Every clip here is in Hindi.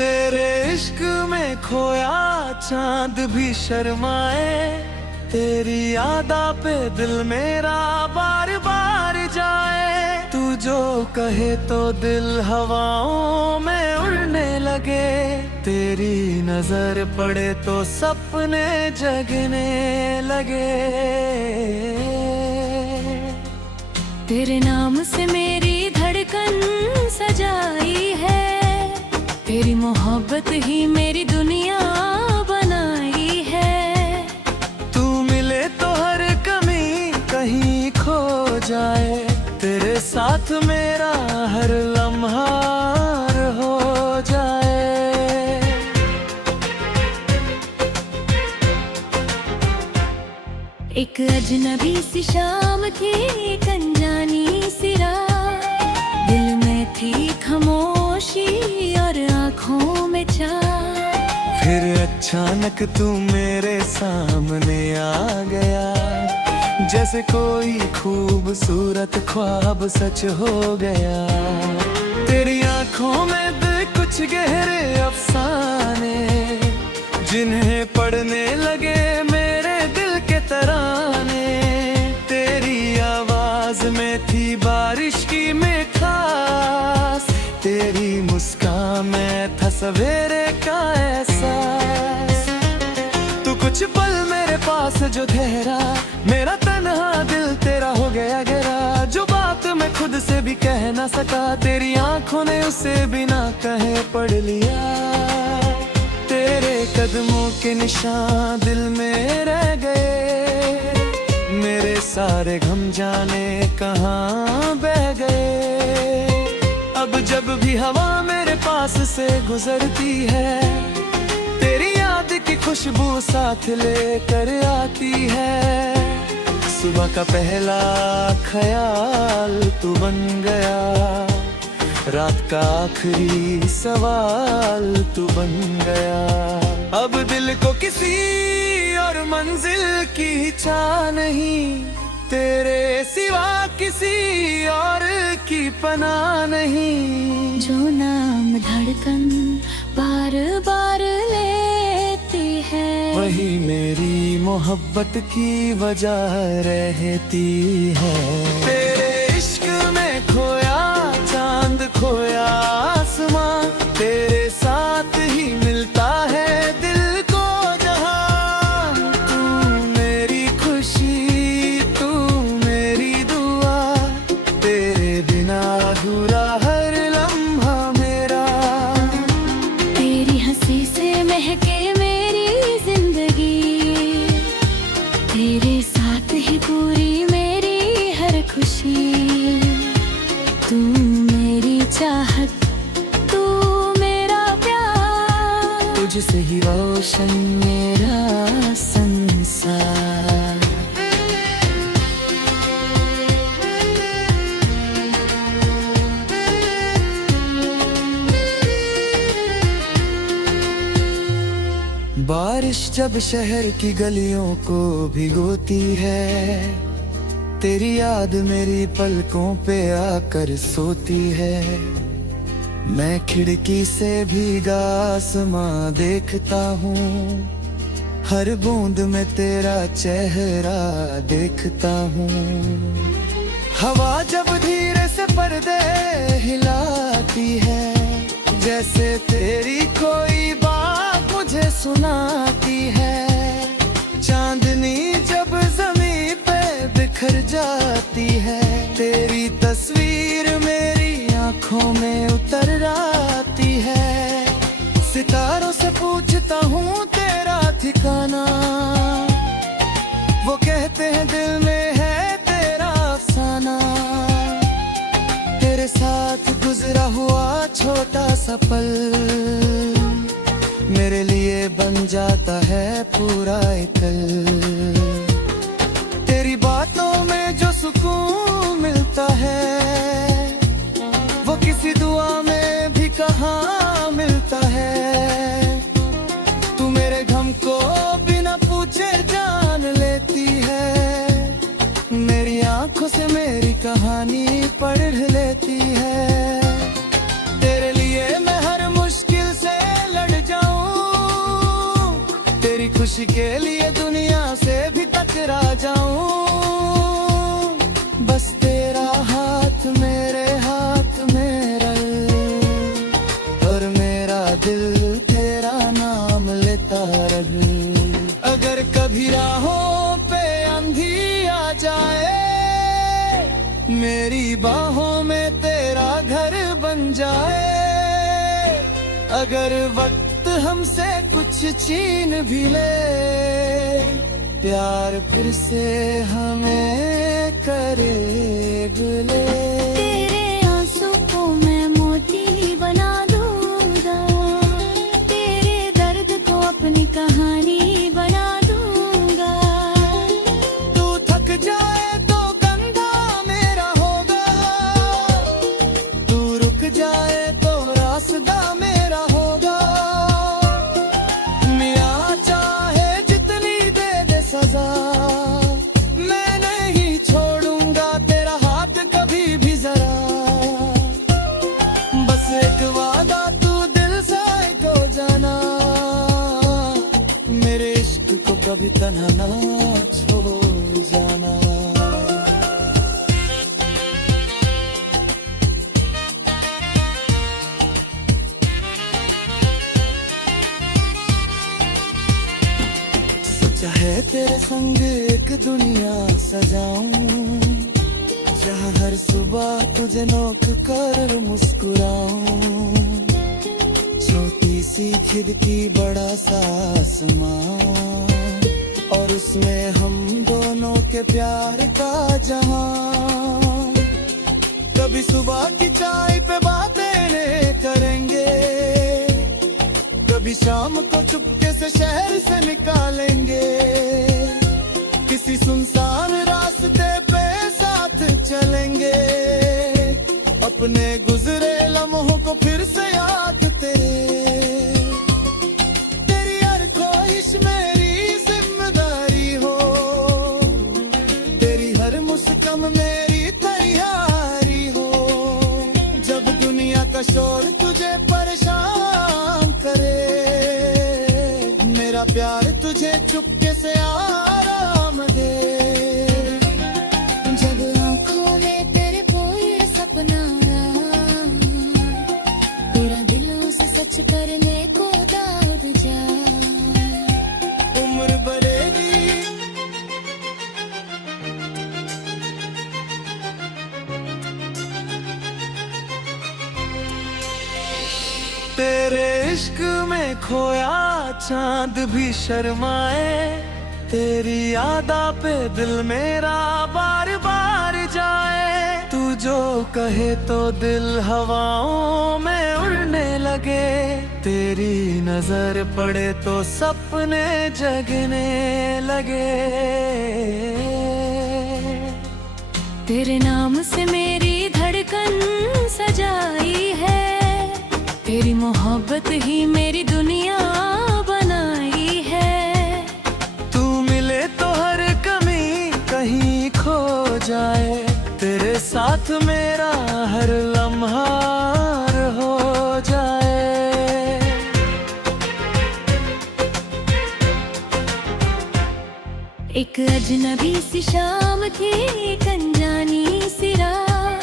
तेरे इश्क में खोया चांद भी शर्माए, तेरी यादा पे दिल मेरा बार बार जाए। तू जो कहे तो दिल हवाओं में उड़ने लगे, तेरी नजर पड़े तो सपने जगने लगे। तेरे नाम से मेरी धड़कन सजाई है, तेरी मोहब्बत ही मेरी दुनिया बनाई है। तू मिले तो हर कमी कहीं खो जाए, तेरे साथ मेरा हर लम्हा हो जाए। एक अजनबी सी शाम थी, एक अनजानी सी रात, दिल में थी खामोशी और आँखों में चाह। फिर अचानक तू मेरे सामने आ गया, जैसे कोई खूबसूरत ख्वाब सच हो गया। तेरी आँखों में दिल कुछ गहरे अफसाने, जिन्हें पढ़ने लगे मेरे दिल के तराने। तेरी आवाज में थी बारिश की मिठास, तेरी मुस्कान में था सवेरे का एहसास। तू कुछ पल मेरे पास जो ठहरा, मेरा तन्हा दिल तेरा हो गया गहरा। जो बात मैं खुद से भी कह ना सका, तेरी आंखों ने उसे बिना कहे पढ़ लिया। तेरे कदमों के निशान दिल में रह गए, मेरे सारे गम जाने कहाँ बह गए। अब जब भी हवा मेरे पास से गुजरती है, तेरी याद की खुशबू साथ लेकर आती है। सुबह का पहला ख्याल तू बन गया, रात का आखिरी सवाल तू बन गया। अब दिल को किसी और मंजिल की चाह नहीं, तेरे सिवा किसी और की पनाह नहीं। जो नाम धड़कन बार बार लेती है, वही मेरी मोहब्बत की वजह रहती है। तेरे इश्क में खोया चांद खोया आसमां, तेरे साथ ही मिलता है दिल को जहां। तू मेरी खुशी तू मेरी दुआ, तेरे बिना अधूरा हर लम्हा मेरा। तेरी हंसी से महके मेरी जिंदगी, तेरे साथ ही पूरी मेरी हर खुशी। तू मेरी चाहत तू मेरा प्यार, तुझसे ही रोशन मेरा संसार। बारिश जब शहर की गलियों को भिगोती है, तेरी याद मेरी पलकों पे आकर सोती है। मैं खिड़की से भीगा आसमां देखता हूँ, हर बूंद में तेरा चेहरा देखता हूँ। हवा जब धीरे से पर्दे हिलाती है, जैसे तेरी कोई बात मुझे सुनाती है। चांदनी जब ज़मीन पे बिखर जाती है, तेरी तस्वीर मेरी आंखों में उतर आती है। सितारों से पूछता हूँ तेरा ठिकाना, वो कहते हैं दिल में है तेरा अफसाना। तेरे साथ गुजरा हुआ छोटा सा पल, मेरे लिए बन जाता है पूरा एक कल। तेरी बातों में जो सुकून मिलता है, वो किसी दुआ में भी कहाँ मिलता है। तू मेरे गम को बिना पूछे जान लेती है, मेरी आंखों से मेरी कहानी पढ़ लेती है। तेरे लिए मैं हर मुश्किल से लिए दुनिया से भी टकरा जाऊं, बस तेरा हाथ मेरे हाथ में रहे और मेरा दिल तेरा नाम लेता रहे। अगर कभी राहों पे अंधी आ जाए, मेरी बाहों में तेरा घर बन जाए। अगर वक्त हमसे कुछ छीन भी ले, प्यार फिर से हमें करे बुले। तेरे आंसू को मैं मोती बना दूंगा, तेरे दर्द को अपनी कहानी बना दूंगा। तू थक जाए तो कंधा मेरा होगा, तू रुक जाए तो रास्ता मेरा होगा। मियां चाहे जितनी दे दे सजा, मैं नहीं छोड़ूंगा तेरा हाथ कभी भी जरा। बस एक वादा तू दिल से को जाना, मेरे इश्क को कभी तन्हा ना छोड़ जाना। चाहे तेरे संग एक दुनिया सजाऊं, जहाँ हर सुबह तुझे नोक कर मुस्कुराऊं। छोटी सी खिड़की बड़ा सा आसमां, और उसमें हम दोनों के प्यार का जहां। कभी सुबह की चाय पे बातें करेंगे, कभी शाम को चुपके से शहर से निकालेंगे। किसी सुनसान रास्ते पे साथ चलेंगे, अपने गुजरे लम्हों को फिर से याद तेरे। तेरी हर ख्वाहिश मेरी जिम्मेदारी हो, तेरी हर मुस्कान मेरी तैयारी हो। जब दुनिया का शोर तुझे परेशान करे, मेरा प्यार तुझे चुपके से आराम दे। जब आँखों में तेरे कोई सपना आया, पूरा दिल उसे सच करने को दाद जा। उम्र बढ़ेगी तेरे इश्क में खोया चांद भी शर्माए। तेरी यादा पे दिल मेरा बार बार जाए। तू जो कहे तो दिल हवाओं में उड़ने लगे, तेरी नजर पड़े तो सपने जगने लगे। तेरे नाम से मेरी धड़कन सजाई है, तेरी मोहब्बत ही मेरी दुनिया बनाई है। तू मिले तो हर कमी कहीं खो जाए, तेरे साथ मेरा हर लम्हा हो जाए। एक अजनबी सी शाम थी, एक अनजानी सी रात,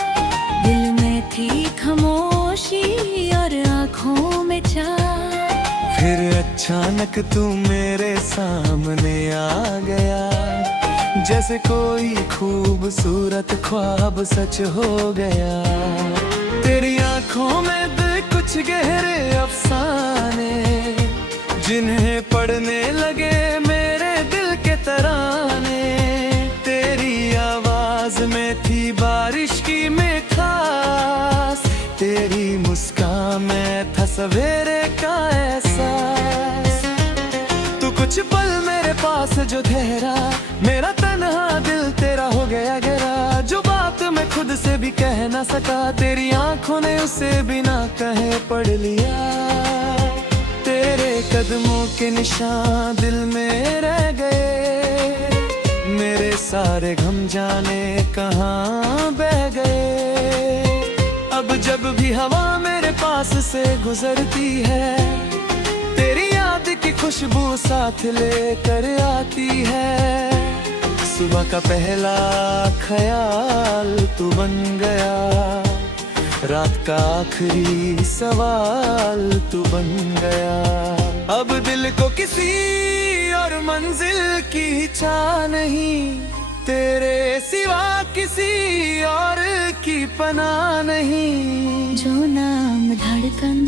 दिल में थी खामोशी और आँखों में चाह। फिर अचानक तू मेरे सामने आ गया, जैसे कोई खूबसूरत ख्वाब सच हो गया। तेरी आंखों में दिल कुछ गहरे अफसाने, जिन्हें पढ़ने लगे मेरे दिल के तराने। तेरी आवाज में थी बारिश की मिठास, तेरी मुस्कान में था सवेरे का एहसास। तू कुछ पल मेरे पास जो ठहरा, मेरा तन्हा दिल तेरा हो गया गहरा। जो बात मैं खुद से भी कह ना सका, तेरी आंखों ने उसे बिना कहे पढ़ लिया। तेरे कदमों के निशान दिल में रह गए, मेरे सारे गम जाने कहाँ बह गए। अब जब भी हवा मेरे पास से गुजरती है, तेरी याद की खुशबू साथ लेकर आती है। सुबह का पहला ख्याल तू बन गया, रात का आखिरी सवाल तू बन गया। अब दिल को किसी और मंजिल की चाह नहीं, तेरे सिवा किसी और की पनाह नहीं। जो नाम धड़कन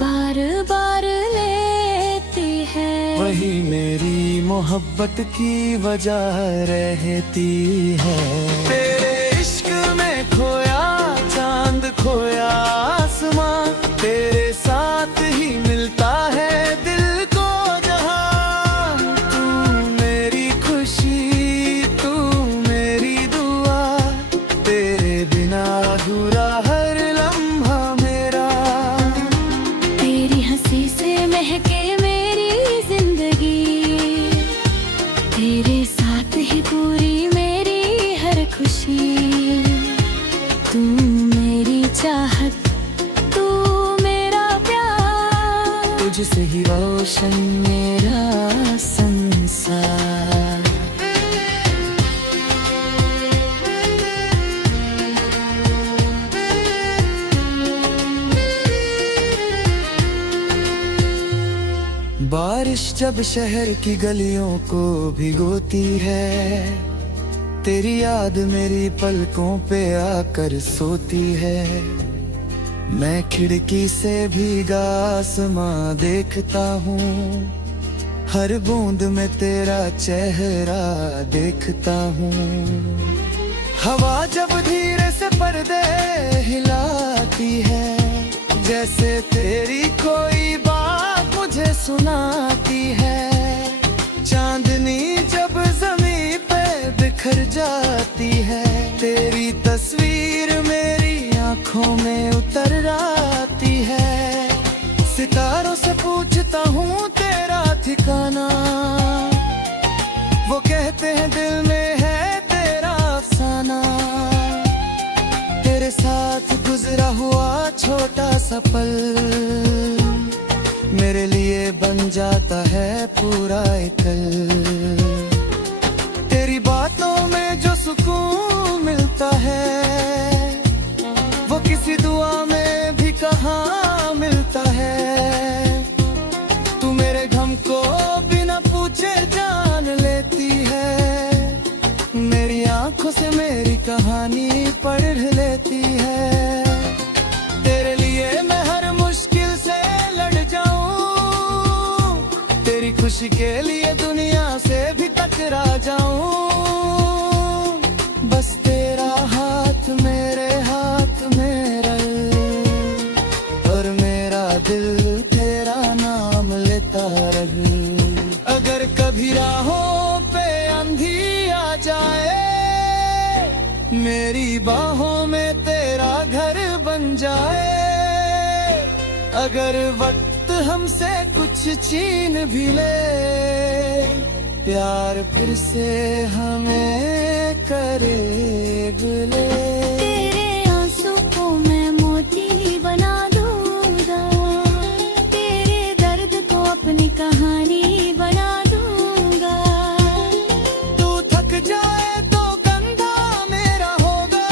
बार बार लेती है, वही मेरी मोहब्बत की वजह रहती है। तेरे इश्क में खोया चांद खोया आसमां, तेरे साथ ही मिलता है दिल को जहां। तू मेरी खुशी तू मेरी दुआ, तेरे बिना अधूरा हर लम्हा मेरा। तेरी हंसी से महके मेरी जिंदगी, तेरे साथ ही पूरी मेरी हर खुशी। तू मेरी चाहत तू मेरा प्यार, तुझसे ही रोशन मेरा संसार। बारिश जब शहर की गलियों को भिगोती है, तेरी याद मेरी पलकों पे आकर सोती है। मैं खिड़की से भीगा आसमां देखता हूँ, हर बूंद में तेरा चेहरा देखता हूँ। हवा जब धीरे से पर्दे हिलाती है, जैसे तेरी कोई बात मुझे सुनाती है। चांदनी जब ज़मीन पे बिखर जाती है, तेरी तस्वीर मेरी आंखों में उतर आती है। सितारों से पूछता हूँ तेरा ठिकाना, वो कहते हैं दिल में है तेरा अफसाना। तेरे साथ गुजरा हुआ छोटा सा पल मेरे लिए बन जाता है पूरा एक कल। तेरी बातों में जो सुकून मिलता है, वो किसी दुआ में भी कहाँ मिलता है। तू मेरे गम को बिना पूछे जान लेती है, मेरी आंखों से मेरी कहानी पढ़ लेती है। तेरे लिए मैं हर मुश्किल से लड़ जाऊं, तेरी खुशी के लिए दुनिया से भी टकरा जाऊं। बस तेरा हाथ मेरे हाथ में रहे, और मेरा दिल तेरा नाम लेता रहे। अगर कभी राहों पे अंधी आ जाए, मेरी बाहों में तेरा घर बन जाए। अगर वक्त हमसे कुछ छीन भी ले, प्यार फिर से हमें करीब ले। तेरे आंसू को मैं मोती बना दूंगा, तेरे दर्द को अपनी कहानी बना दूंगा। तू थक जाए तो कंधा मेरा होगा,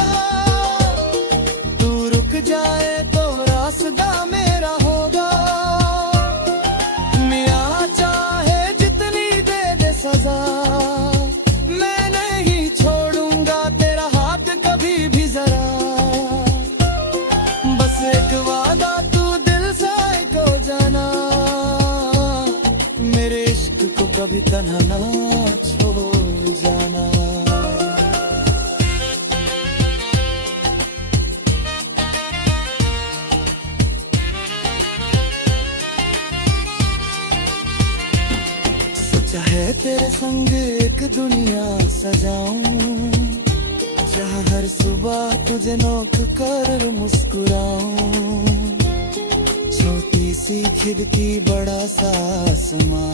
तू रुक जाए तो रास्ता मेरा होगा। मियाँ चाहे जितनी दे दे सजा, मैं नहीं छोड़ूंगा तेरा हाथ कभी भी जरा। बस एक वादा तू दिल से को जाना, मेरे इश्क को कभी तन्हा ना छोड़ जाना। सोचा है तेरे संग एक दुनिया सजाऊं, जहाँ हर सुबह तुझे नोक कर मुस्कुराऊं। छोटी सी खिड़की बड़ा सा आसमां,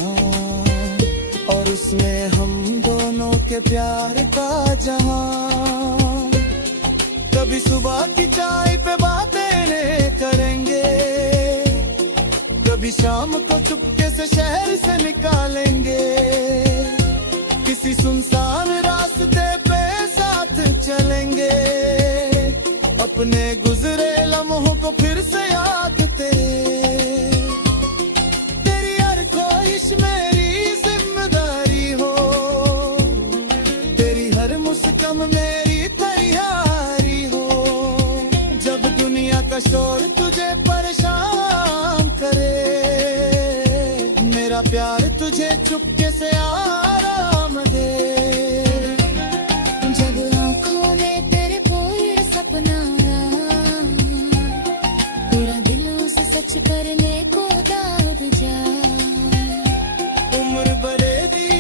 और उसमें हम दोनों के प्यार का जहां। कभी सुबह की चाय पे बातें करेंगे, कभी शाम को चुपके से शहर से निकालेंगे, किसी सुनसान रास्ते पे साथ चलेंगे, अपने गुजरे लम्हों को फिर से याद तेरी हर ख्वाहिश मेरी जिम्मेदारी हो, तेरी हर मुस्कान मेरी तैयारी हो। जब दुनिया का शोर तुझे परेशान करे, मेरा प्यार तुझे चुपके से आराम दे। जब आँखों में तेरे कोई सपना आया, तेरा दिल उसे सच करने को दाद जा। उम्र बढ़े दी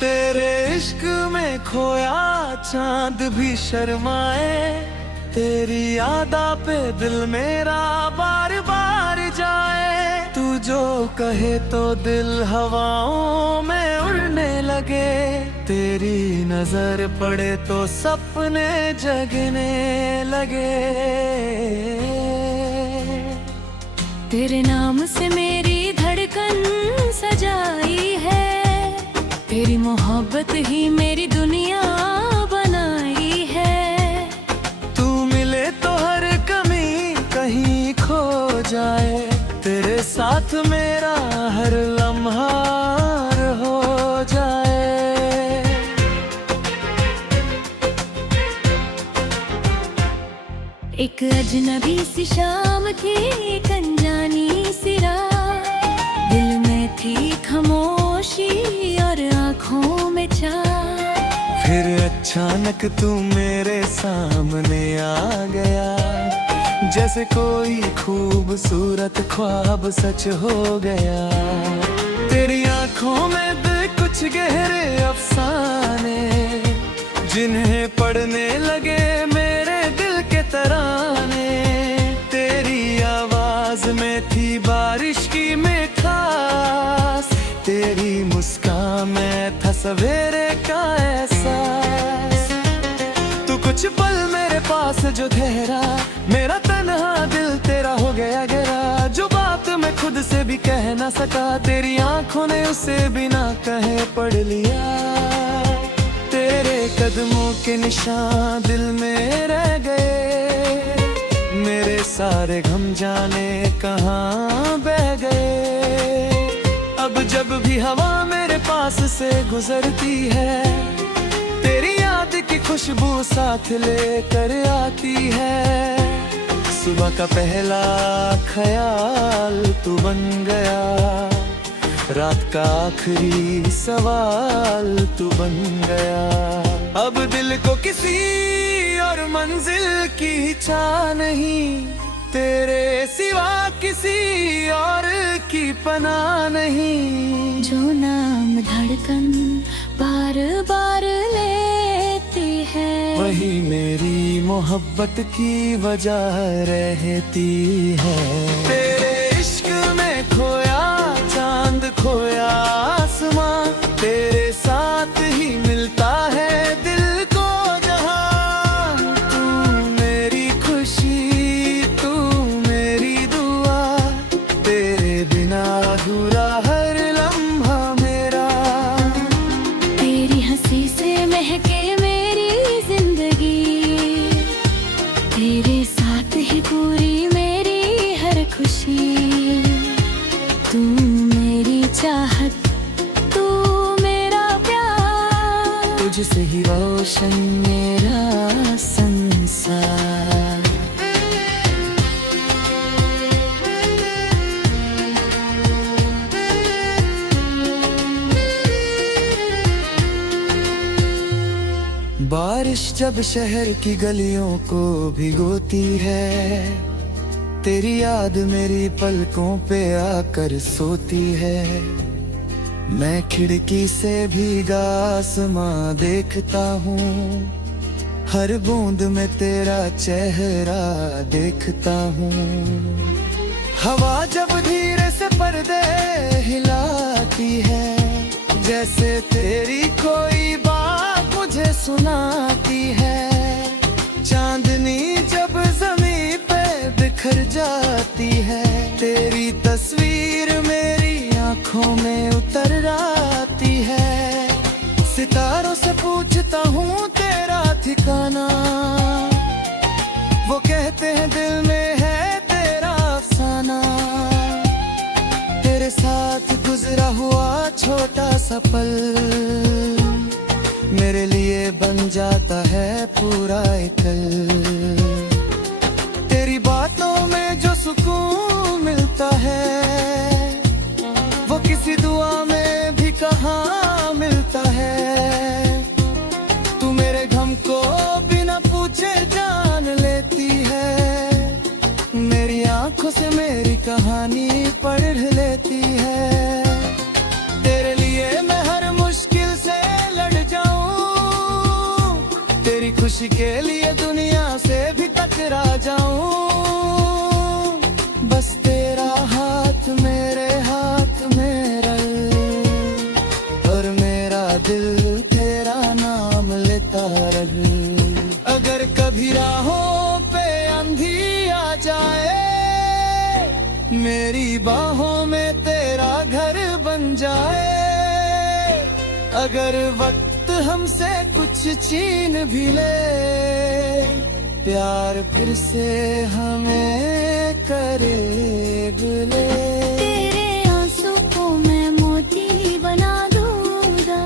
तेरे इश्क में खोया चांद भी शर्माए, तेरी यादा पे दिल मेरा बार बार जाए। तू जो कहे तो दिल हवाओं में उड़ने लगे, तेरी नजर पड़े तो सपने जगने लगे। तेरे नाम से मेरी धड़कन सजाई है, तेरी मोहब्बत ही मेरी दुनिया बनाई है। तू मिले तो हर कमी कहीं खो जाए, तेरे साथ मेरा हर लम्हा हो जाए। एक अजनबी सी शाम थी, एक अनजानी सी रात, दिल में थी खामोशी और आँखों में चाह। फिर अचानक तू मेरे सामने आ गया, जैसे कोई खूबसूरत ख्वाब सच हो गया। तेरी आंखों में भी कुछ गहरे अफसाने, जिन्हें पढ़ने लगे मेरे दिल के तराने। तेरी आवाज में थी बारिश की मिठास, तेरी मुस्कान में था सवेरे का एहसास। तू कुछ पल मेरे पास जो ठहरा, मेरा तन्हा दिल तेरा हो गया गहरा। जो बात मैं खुद से भी कह ना सका, तेरी आंखों ने उसे बिना कहे पढ़ लिया। तेरे कदमों के निशान दिल में रह गए, मेरे सारे गम जाने कहाँ बह गए। अब जब भी हवा मेरे पास से गुजरती है, तेरी याद की खुशबू साथ लेकर आती है। सुबह का पहला ख्याल तू बन गया, रात का आखिरी सवाल तू बन गया। अब दिल को किसी और मंजिल की चाह नहीं, तेरे सिवा किसी और की पनाह नहीं। जो नाम धड़कन बार बार लेती है, वही मेरी मोहब्बत की वजह रहती है। तेरे इश्क में खोया चांद खोया आसमां, तेरे साथ ही मिलता है दिल को जहां। तू मेरी खुशी तू मेरी दुआ, तेरे बिना अधूरा हर लम्हा मेरा। तेरी हंसी से महके मेरी जिंदगी, तेरे साथ ही पूरी मेरी हर खुशी। तू मेरी चाहत तू मेरा प्यार, तुझसे ही रोशन मेरा संसार। बारिश जब शहर की गलियों को भिगोती है, तेरी याद मेरी पलकों पे आकर सोती है। मैं खिड़की से भीगा आसमां देखता हूँ, हर बूंद में तेरा चेहरा देखता हूँ। हवा जब धीरे से पर्दे हिलाती है, जैसे तेरी कोई बात सुनाती है। चांदनी जब ज़मीं पे बिखर जाती है, तेरी तस्वीर मेरी आंखों में उतर आती है। सितारों से पूछता हूँ तेरा ठिकाना, वो कहते हैं दिल में है तेरा अफसाना। तेरे साथ गुजरा हुआ छोटा सा पल मेरे लिए बन जाता है पूरा एक कल। तेरी बातों में जो सुकून मिलता है, वो किसी दुआ में भी कहाँ मिलता है। तू मेरे गम को बिना पूछे जान लेती है, मेरी आंखों से मेरी कहानी पढ़ लेती है। तेरे लिए मैं हर मुश्किल से लड़ जाऊं, तेरी खुशी के लिए दुनिया से भी टकरा जाऊं। बस तेरा हाथ मेरे हाथ में रहे, और मेरा दिल तेरा नाम लेता रहे। अगर कभी राहों पे अंधी आ जाए, मेरी बाहों में तेरा घर बन जाए। अगर वक्त हमसे कुछ छीन भी ले, प्यार फिर से हमें करीब ले। तेरे आंसू को मैं मोती बना दूंगा,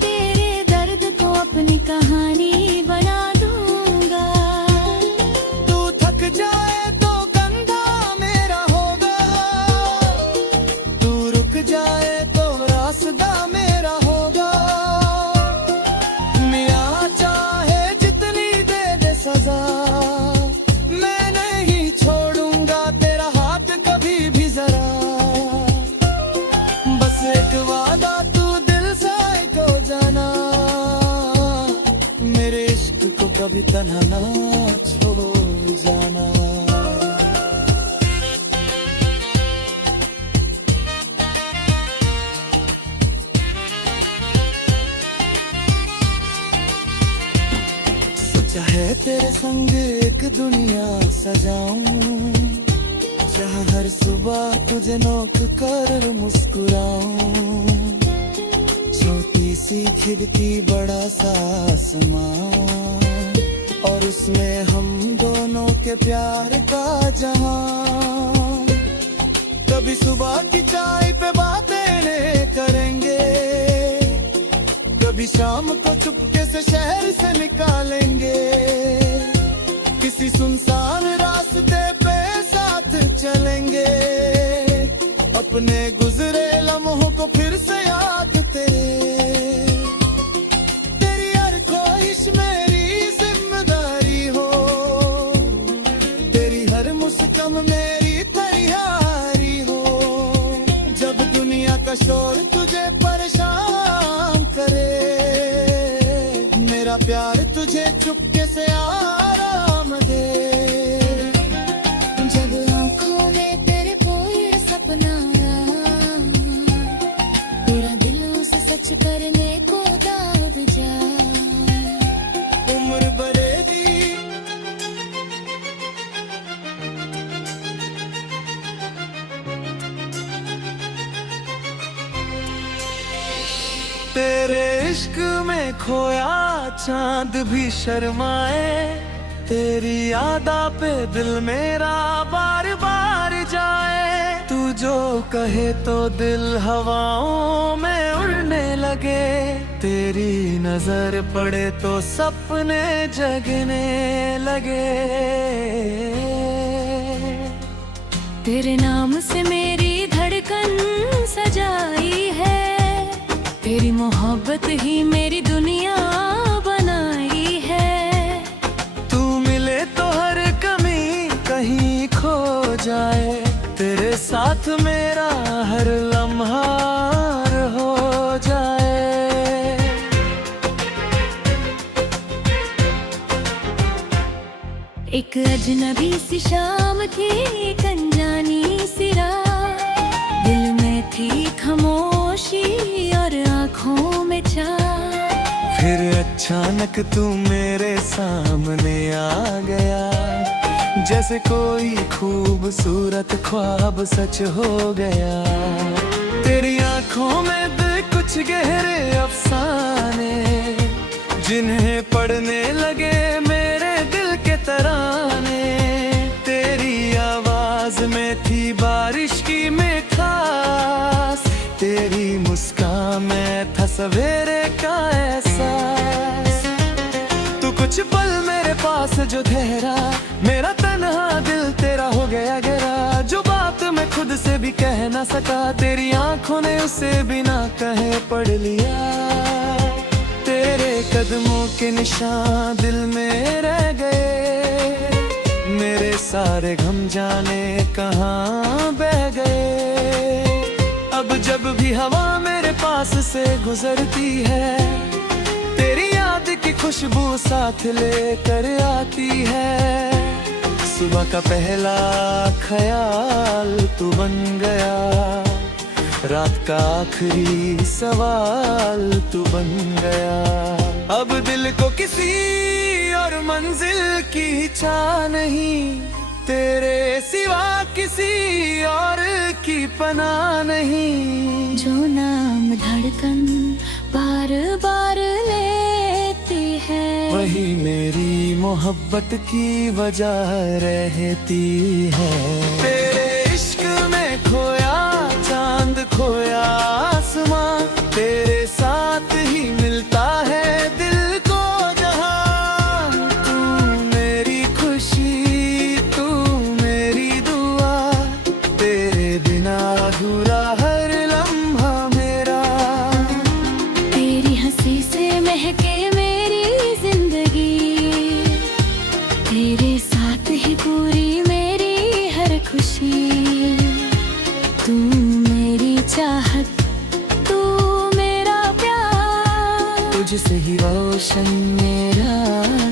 तेरे दर्द को अपनी कहानी बना दूंगा। तू थक जाए तो कंधा मेरा होगा, तू रुक जाए तो रास्ता मेरा होगा। मियां चाहे जितनी दे दे सजा, मैं नहीं छोड़ूंगा तेरा हाथ कभी भी जरा। बस एक वादा तू दिल से को जाना, मेरे इश्क को कभी तन्हा ना छोड़ जाना। सोचा है तेरे संग एक दुनिया सजाऊं, जहाँ हर सुबह तुझे नोक कर मुस्कुराऊं। छोटी सी खिड़की बड़ा सा आसमां, और उसमें हम दोनों के प्यार का जहां। कभी सुबह की चाय पे बातें करेंगे, कभी शाम को चुपके से शहर से निकालेंगे। किसी सुनसान रास्ते पे साथ चलेंगे, अपने गुजरे लम्हों को फिर से याद तेरे। तेरी हर ख्वाहिश मेरी जिम्मेदारी हो, तेरी हर मुस्कान मेरी तैयारी हो। जब दुनिया का शोर तुझे परेशान करे, मेरा प्यार तुझे चुपके से आराम दे। जब आंखों में तेरे कोई सपना आया, पूरा दिलों से सच करने को दाद जा। उम्र बरेदी तेरे इश्क में खोया चांद भी शर्माए। तेरी यादा पे दिल मेरा बार बार जाए। तू जो कहे तो दिल हवाओं में उड़ने लगे, तेरी नजर पड़े तो सपने जगने लगे। तेरे नाम से मेरी धड़कन सजाई है, तेरी मोहब्बत ही मेरी दुनिया बनाई है। तू मिले तो हर कमी कहीं खो जाए, तेरे साथ मेरा हर लम्हा हो जाए। एक अजनबी सी शाम थी, एक अनजानी सी रात, दिल में थी खामोशी और आंखों में चाह। फिर अचानक तू मेरे सामने आ गया, जैसे कोई खूबसूरत ख्वाब सच हो गया। तेरी आंखों में दे कुछ गहरे अफसाने, जिन्हें पढ़ने लगे मेरे दिल के तराने। तेरी आवाज में थी बारिश की मिठास, तेरी मुस्कान में था सवेरे का एहसास। तू कुछ पल मेरे पास जो ठहरा, मेरा तन्हा दिल तेरा हो गया गहरा। जो बात मैं खुद से भी कह ना सका, तेरी आंखों ने उसे बिना कहे पढ़ लिया। तेरे कदमों के निशान दिल में रह गए, मेरे सारे गम जाने कहाँ बह गए। अब जब भी हवा मेरे पास से गुजरती है, तेरी याद की खुशबू साथ लेकर आती है। सुबह का पहला ख्याल तू बन गया, रात का आखिरी सवाल तू बन गया। अब दिल को किसी और मंजिल की चाह नहीं, तेरे सिवा किसी और की पनाह नहीं। जो नाम धड़कन बार बार लेती है, वही मेरी मोहब्बत की वजह रहती है। तेरे इश्क में खोया चांद खोया आसमां, तेरे साथ ही मिलता है दिल को जहां। तू मेरी खुशी तू मेरी दुआ, तेरे बिना अधूरा हर लम्हा मेरा। तेरी हंसी से महके मेरी जिंदगी, तेरे साथ ही पूरी मेरी हर खुशी। तू मेरी चाहत तू मेरा प्यार, तुझसे ही रोशन मेरा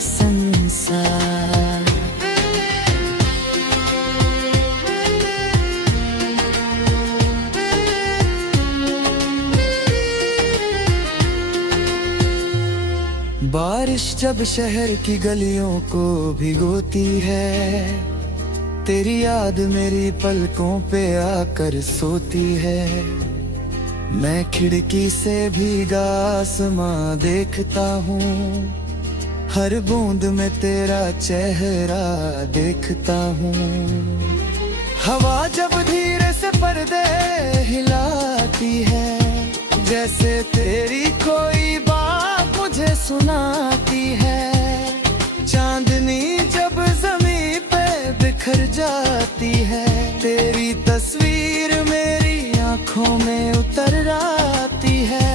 संसार। बारिश जब शहर की गलियों को भिगोती है, तेरी याद मेरी पलकों पे आकर सोती है। मैं खिड़की से भीगा आसमां देखता हूँ, हर बूंद में तेरा चेहरा देखता हूँ। हवा जब धीरे से पर्दे हिलाती है, जैसे तेरी कोई बात मुझे सुनाती है। चांदनी जब ज़मीन पे बिखर जाती है, तेरी तस्वीर मेरी आंखों में उतर आती है।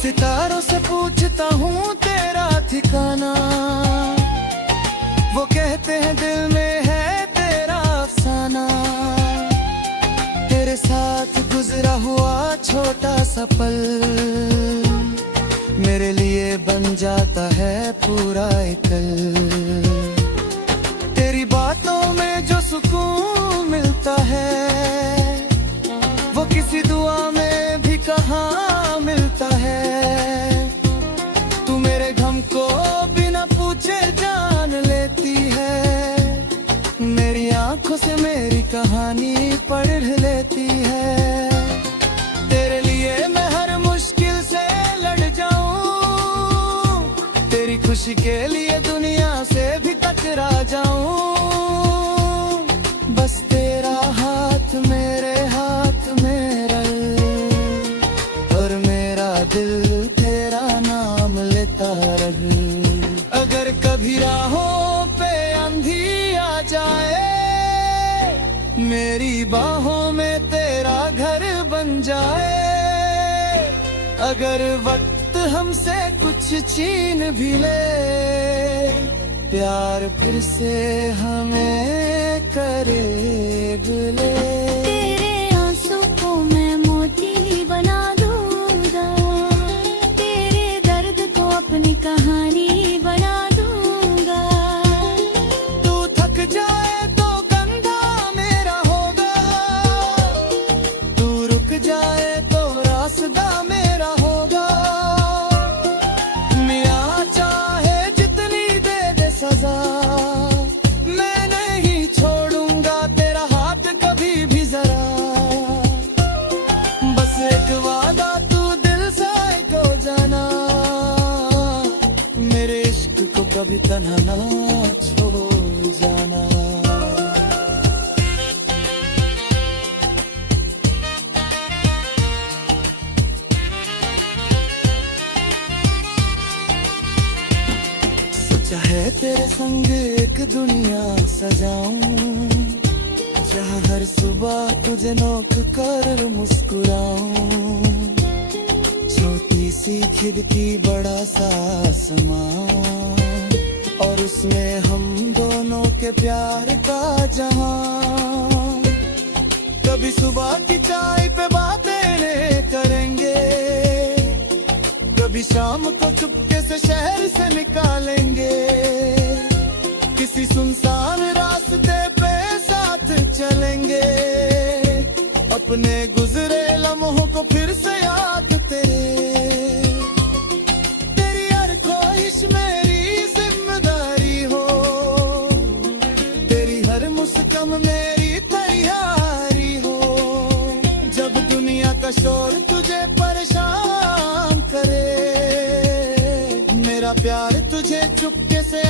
सितारों से पूछता हूँ तेरा ठिकाना, वो कहते हैं दिल में है तेरा अफसाना। तेरे साथ गुजरा हुआ छोटा सा पल, मेरे लिए बन जाता है पूरा एक कल। तेरी बातों में जो सुकून मिलता है, वो किसी दुआ में भी कहाँ मिलता है। तू मेरे गम को बिना पूछे जान लेती है, मेरी आंखों से मेरी कहानी पढ़ लेती है। तेरे लिए मैं हर मुश्किल से लड़ जाऊं, तेरी खुशी के लिए दुनिया से भी टकरा जाऊं। बस तेरा हाथ मेरे हाथ में रहे, और मेरा दिल तेरा नाम लेता रहे। अगर कभी राहों पे अंधी आ जाए, मेरी बाहों में तेरा घर बन जाए। अगर वक्त हमसे कुछ छीन भी ले, प्यार फिर से हमें करीब ले। तेरे आंसू को मैं मोती बना दूंगा, तेरे दर्द को अपनी कहानी बना दूंगा। तू थक जाए तो कंधा मेरा होगा, तू रुक जाए तो रास्ता मेरा होगा। तन्हा ना छोड़ जाना। चाहे तेरे संग एक दुनिया सजाऊं, जहाँ हर सुबह तुझे नोक कर मुस्कुराऊं। छोटी सी खिड़की बड़ा सा आसमां, और उसमें हम दोनों के प्यार का जहां। कभी सुबह की चाय पे बातें करेंगे, कभी शाम को चुपके से शहर से निकालेंगे। किसी सुनसान रास्ते पे साथ चलेंगे, अपने गुजरे लम्हों को फिर से याद तेरी हर ख्वाहिश मेरी जिम्मेदारी हो, तेरी हर मुस्कान मेरी तैयारी हो। जब दुनिया का शोर तुझे परेशान करे, मेरा प्यार तुझे चुपके से